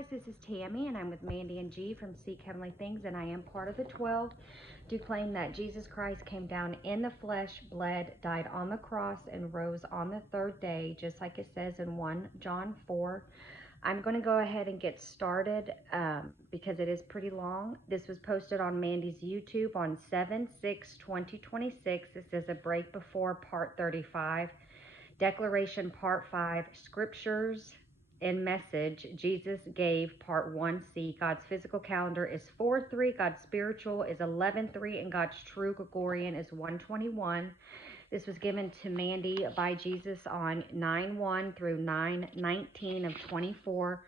guys, this is Tammy, and I'm with Mandy and G from Seek Heavenly Things, and I am part of the 12 to claim that Jesus Christ came down in the flesh, bled, died on the cross, and rose on the third day, just like it says in 1 John 4. I'm going to go ahead and get started because it is pretty long. This was posted on Mandy's YouTube on 7/6/2026. This is a break before part 35. Declaration part 5, Scriptures and Message Jesus gave part 1C. God's physical calendar is 4/3, God's spiritual is 11/3, and God's true Gregorian is 1/21. This was given to Mandy by Jesus on 9/1 through 9/19 of 24.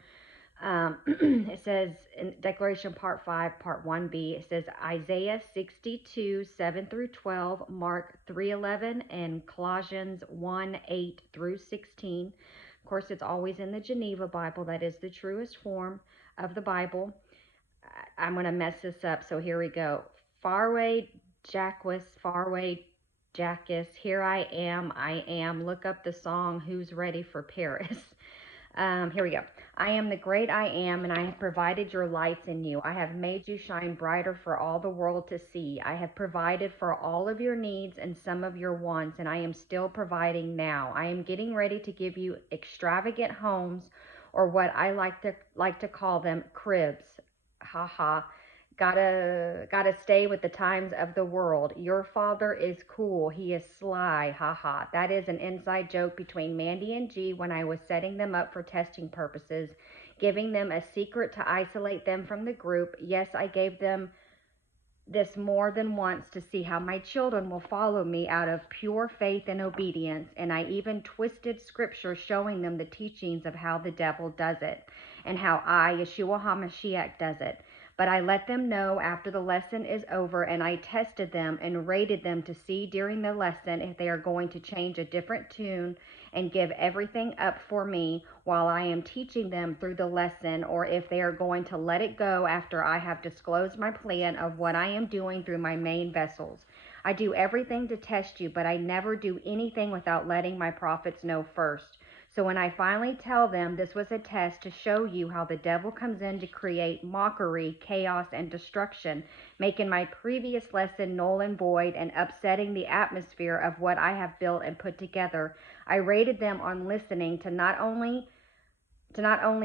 It says in Declaration Part 5, Part 1B, it says Isaiah 62, 7 through 12, Mark 3:11, and Colossians 1:8 through 16. Of course, it's always in the Geneva Bible. That is the truest form of the Bible. I'm going to mess this up, so here we go. Faraway Jackus, here I am. Look up the song, Who's Ready for Paris? Here we go. I am the great I am, and I have provided your lights in you. I have made you shine brighter for all the world to see. I have provided for all of your needs and some of your wants, and I am still providing now. I am getting ready to give you extravagant homes, or what I like to call them, cribs. Ha ha. Gotta stay with the times of the world. Your father is cool. He is sly. Haha. That is an inside joke between Mandy and G when I was setting them up for testing purposes, giving them a secret to isolate them from the group. Yes, I gave them this more than once to see how my children will follow me out of pure faith and obedience, and I even twisted scripture showing them the teachings of how the devil does it and how I, Yeshua HaMashiach, does it. But I let them know after the lesson is over, and I tested them and rated them to see during the lesson if they are going to change a different tune and give everything up for me while I am teaching them through the lesson, or if they are going to let it go after I have disclosed my plan of what I am doing through my main vessels. I do everything to test you, but I never do anything without letting my prophets know first. So when I finally tell them this was a test to show you how the devil comes in to create mockery, chaos, and destruction, making my previous lesson null and void and upsetting the atmosphere of what I have built and put together, I rated them on listening to not only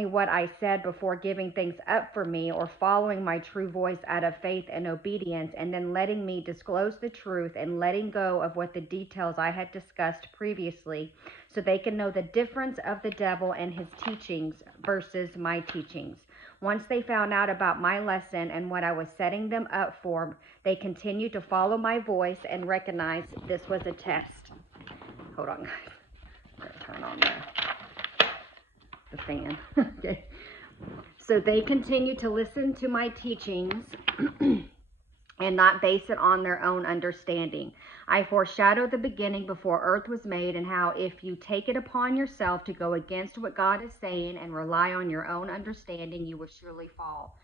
what I said before giving things up for me, or following my true voice out of faith and obedience, and then letting me disclose the truth and letting go of what the details I had discussed previously, so they can know the difference of the devil and his teachings versus my teachings. Once they found out about my lesson and what I was setting them up for, they continued to follow my voice and recognize this was a test. Hold on, guys. I'm going to turn on the fan. Okay. So they continue to listen to my teachings and not base it on their own understanding. I foreshadowed the beginning before earth was made, and how if you take it upon yourself to go against what God is saying and rely on your own understanding, you will surely fall.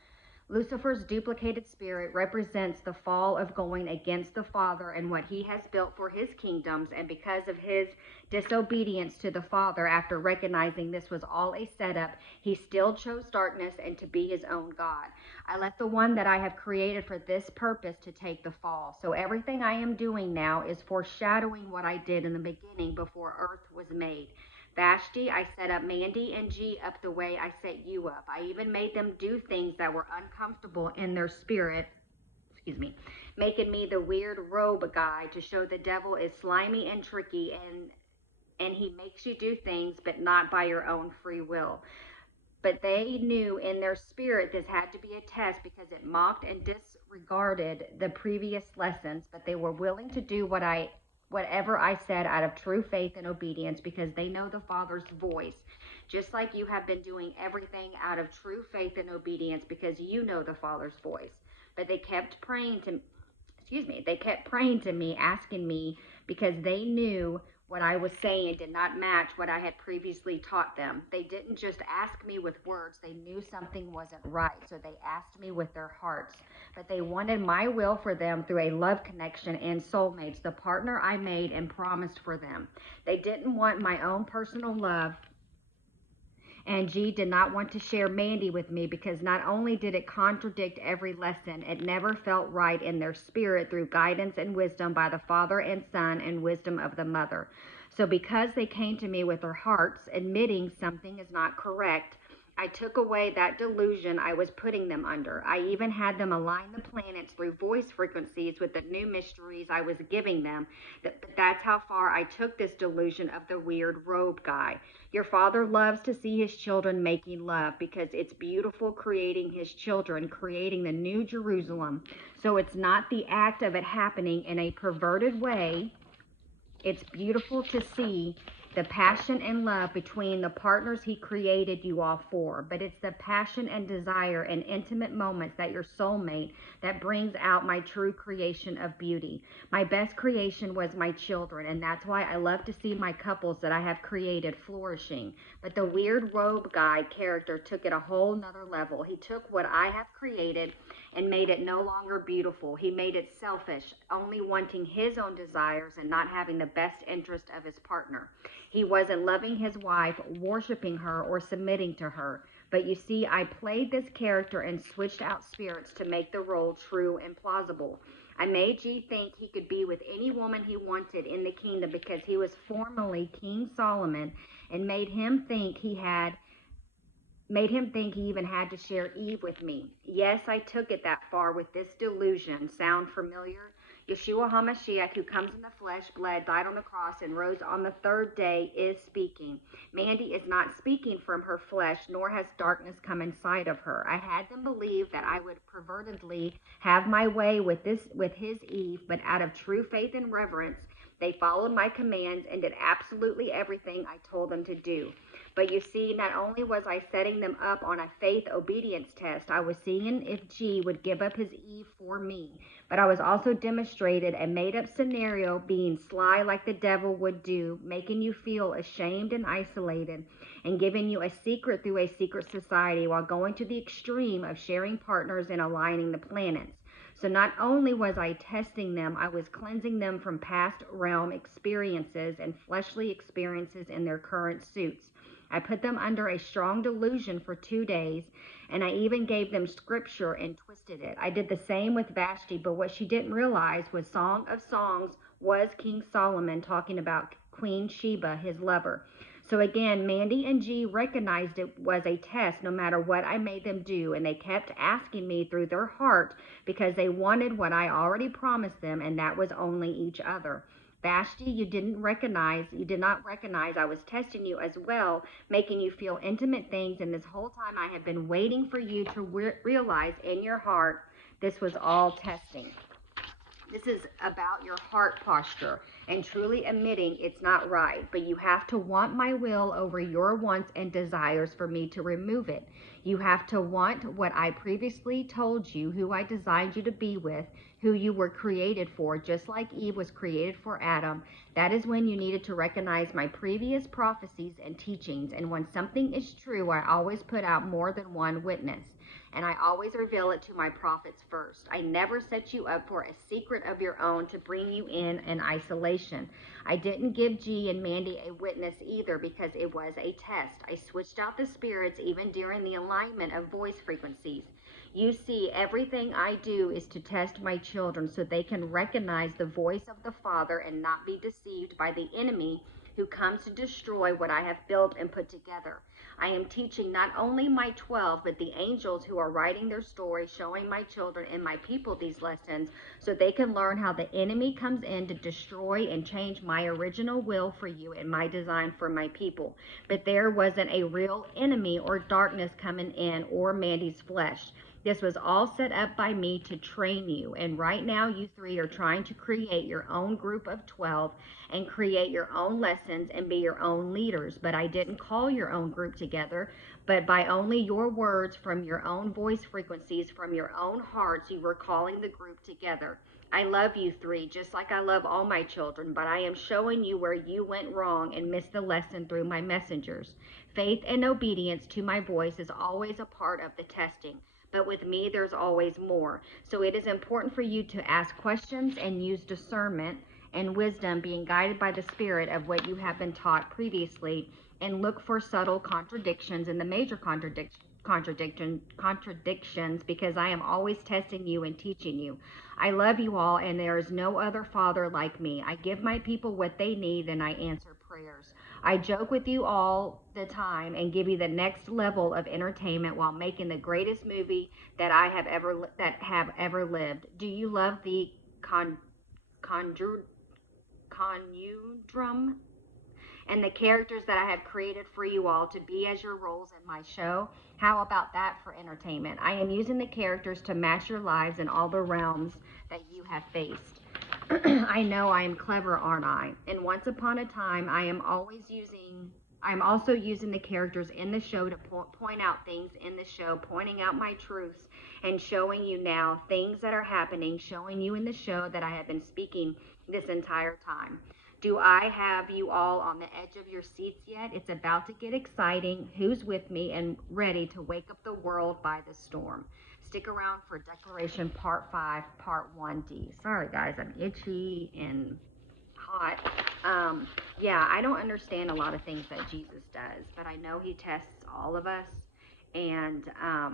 Lucifer's duplicated spirit represents the fall of going against the Father and what he has built for his kingdoms, and because of his disobedience to the Father after recognizing this was all a setup, he still chose darkness and to be his own God. I let the one that I have created for this purpose to take the fall. So everything I am doing now is foreshadowing what I did in the beginning before earth was made. Vashti, I set up Mandy and G up the way I set you up. I even made them do things that were uncomfortable in their spirit, making me the weird robe guy to show the devil is slimy and tricky, and he makes you do things, but not by your own free will. But they knew in their spirit this had to be a test because it mocked and disregarded the previous lessons, but they were willing to do whatever I said out of true faith and obedience, because they know the Father's voice, just like you have been doing everything out of true faith and obedience because you know the Father's voice. But they kept praying to me, asking me, because they knew what I was saying did not match what I had previously taught them. They didn't just ask me with words. They knew something wasn't right, so they asked me with their hearts. But they wanted my will for them through a love connection and soulmates, the partner I made and promised for them. They didn't want my own personal love And G did not want to share Mandy with me because not only did it contradict every lesson, it never felt right in their spirit through guidance and wisdom by the Father and Son and wisdom of the Mother. So because they came to me with their hearts admitting something is not correct, I took away that delusion I was putting them under. I even had them align the planets through voice frequencies with the new mysteries I was giving them. That's how far I took this delusion of the weird robe guy. Your Father loves to see his children making love because it's beautiful creating his children, creating the new Jerusalem. So it's not the act of it happening in a perverted way. It's beautiful to see the passion and love between the partners he created you all for, but it's the passion and desire and intimate moments that your soulmate that brings out my true creation of beauty. My best creation was my children, and that's why I love to see my couples that I have created flourishing. But the weird robe guy character took it a whole nother level. He took what I have created and made it no longer beautiful. He made it selfish, only wanting his own desires and not having the best interest of his partner. He wasn't loving his wife, worshiping her, or submitting to her. But you see, I played this character and switched out spirits to make the role true and plausible. I made G think he could be with any woman he wanted in the kingdom because he was formerly King Solomon, and made him think he even had to share Eve with me. Yes, I took it that far with this delusion. Sound familiar? Yeshua HaMashiach, who comes in the flesh, bled, died on the cross, and rose on the third day, is speaking. Mandy is not speaking from her flesh, nor has darkness come inside of her. I had them believe that I would pervertedly have my way with his Eve, but out of true faith and reverence, they followed my commands and did absolutely everything I told them to do. But you see, not only was I setting them up on a faith obedience test, I was seeing if G would give up his Eve for me. But I was also demonstrated a made up scenario being sly like the devil would do, making you feel ashamed and isolated, and giving you a secret through a secret society while going to the extreme of sharing partners and aligning the planets. So not only was I testing them, I was cleansing them from past realm experiences and fleshly experiences in their current suits. I put them under a strong delusion for 2 days, and I even gave them scripture and twisted it. I did the same with Vashti, but what she didn't realize was Song of Songs was King Solomon talking about Queen Sheba, his lover. So again, Mandy and G recognized it was a test no matter what I made them do, and they kept asking me through their heart because they wanted what I already promised them, and that was only each other. Vashti, you did not recognize I was testing you as well, making you feel intimate things, and this whole time I have been waiting for you to realize in your heart this was all testing. This is about your heart posture and truly admitting it's not right, but you have to want my will over your wants and desires for me to remove it. You have to want what I previously told you, who I designed you to be with, who you were created for, just like Eve was created for Adam. That is when you needed to recognize my previous prophecies and teachings. And when something is true, I always put out more than one witness. And I always reveal it to my prophets first. I never set you up for a secret of your own to bring you in isolation. I didn't give G and Mandy a witness either because it was a test. I switched out the spirits even during the alignment of voice frequencies. You see, everything I do is to test my children so they can recognize the voice of the Father and not be deceived by the enemy who comes to destroy what I have built and put together. I am teaching not only my 12, but the angels who are writing their story, showing my children and my people these lessons so they can learn how the enemy comes in to destroy and change my original will for you and my design for my people. But there wasn't a real enemy or darkness coming in or Mandy's flesh. This was all set up by me to train you. And right now, you three are trying to create your own group of 12 and create your own lessons and be your own leaders. But I didn't call your own group together, but by only your words from your own voice frequencies, from your own hearts, you were calling the group together. I love you three, just like I love all my children, but I am showing you where you went wrong and missed the lesson through my messengers. Faith and obedience to my voice is always a part of the testing. But with me, there's always more. So it is important for you to ask questions and use discernment and wisdom, being guided by the Spirit of what you have been taught previously, and look for subtle contradictions and the major contradictions, because I am always testing you and teaching you. I love you all, and there is no other father like me. I give my people what they need, and I answer prayers. I joke with you all the time and give you the next level of entertainment while making the greatest movie that have ever lived. Do you love the conjure conundrum and the characters that I have created for you all to be as your roles in my show? How about that for entertainment? I am using the characters to match your lives in all the realms that you have faced. I know I am clever, aren't I? And once upon a time, I'm also using the characters in the show to point out things in the show, pointing out my truths and showing you now things that are happening, showing you in the show that I have been speaking this entire time. Do I have you all on the edge of your seats yet? It's about to get exciting. Who's with me and ready to wake up the world by the storm? Stick around for Declaration Part 5, Part 1D. Sorry, guys, I'm itchy and hot. Yeah, I don't understand a lot of things that Jesus does, but I know he tests all of us, and I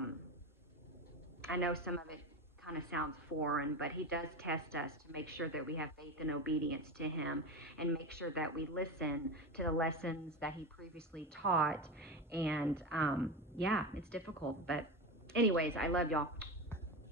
know some of it kind of sounds foreign, but he does test us to make sure that we have faith and obedience to him, and make sure that we listen to the lessons that he previously taught. And yeah, it's difficult, but anyways, I love y'all.